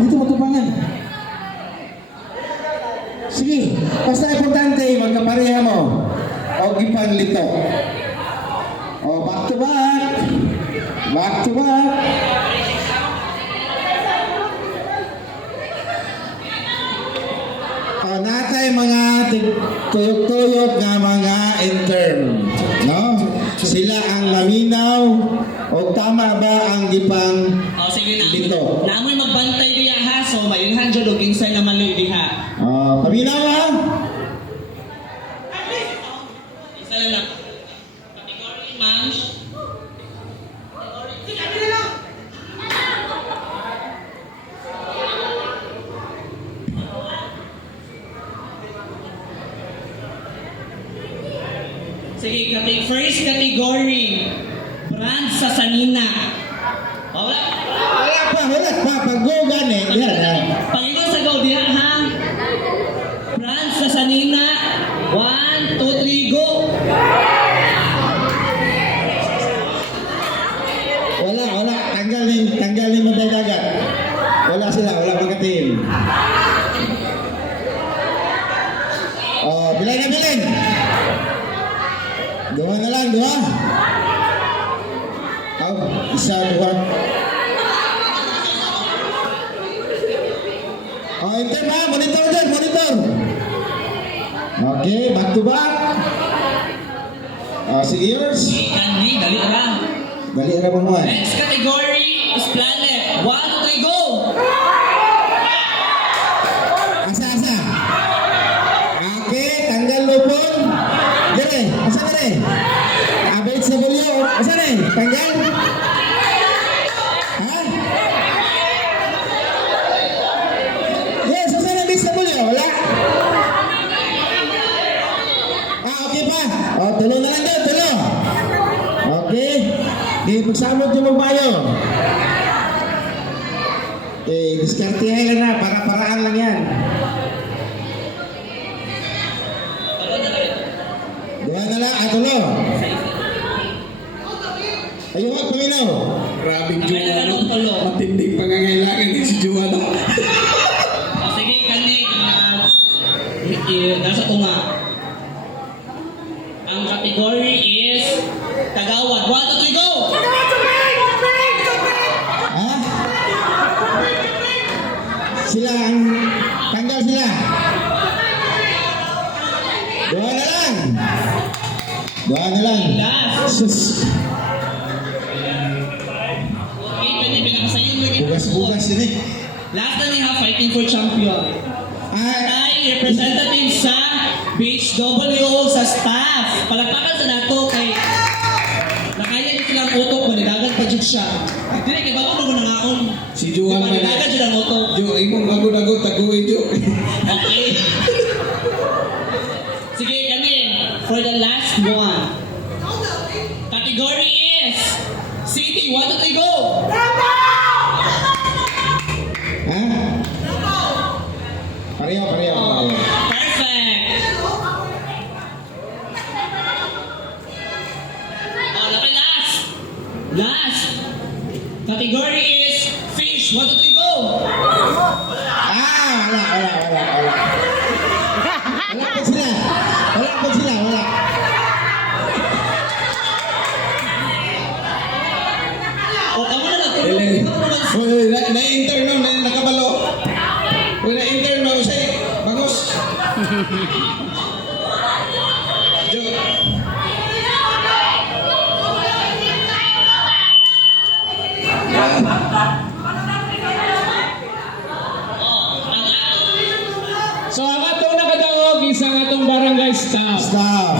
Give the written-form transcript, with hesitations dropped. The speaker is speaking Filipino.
dito matupangan. Sige, basta importante, magkapareha mo. O gipang lito. O, back to back. Back to back. O, natay mga tuyok-tuyok nga mga intern. No? Sila ang maminaw. O tama ba ang gipang O sige na. lito? Naamoy magbantay diya ha. So mayunhan dyan o ginsay na maloy diha. Paminaw ha? Isa na lang. Category Manch. Sige, first category. Brand sa Sanina. Wala. Wala pa. Pag-go eh. Yan. Panginoon sa Gaudiya ha. Brand sa Sanina. 1, 2, 3, go! Wala. Tanggalin mo tayo dagat. Wala sila, wala magka-team. Bilay na bilin. Dua na lang, dua. Isa, dua. Intern ha, monitor din, monitor. Okay, back to back. Sige, yours. Kandi, dali ra. Dali na mo mo. Next category is planet. 1, 2, 3, go! Asa. Okay, tanggal lupon. Dire, asa dire? Abait sa bulyo. Asa dire? Tanggal? Ha? Yes, asa na abait sa bulyo? Wala? Okay pa? Tulo na lang daw, tulo. Okay. Di pagsamot yung magbayo. Diskartihay lang na, para-paraan lang yan. Dua na lang, tulo. Ayun nga, paminaw. Grabing Ang kailangan Juano. ng tulo. Matinding pangangailangan din si Juano. O sige, kandi. Nasa tunga. Ang category is Tagawad. 1, 2, 3, go! Ha? Sila ang tanggal sila. Dua na lang. Last. Sus. Okay, pwede pinakasayon lagi. Bugas ini. Last na niya, fighting for champion. Ay, representative sa Beach W sa staff. Palagpakan sa dato kay nakaya niya silang utok, manidagan pa dyan siya. Hindi, kaya bago na nangaon. Si Juan man. Manidagan dyan ang utok. Jo, imong bago-dago taguin Jo. Okay. Sige, kami. For the last one. Category is City. 1, 2, 3, go! Ha? Pareho. Perfect. Lapit last. Category is Fish. 1, 2, 3, go! Wala. Wala pa sila. O, kamo na lang. Hoy, na-intern no, nakabalo. Hoy, na-intern no, say, bangos. Jo. So ang atong nakadaog isang atong barangay staff. Stop.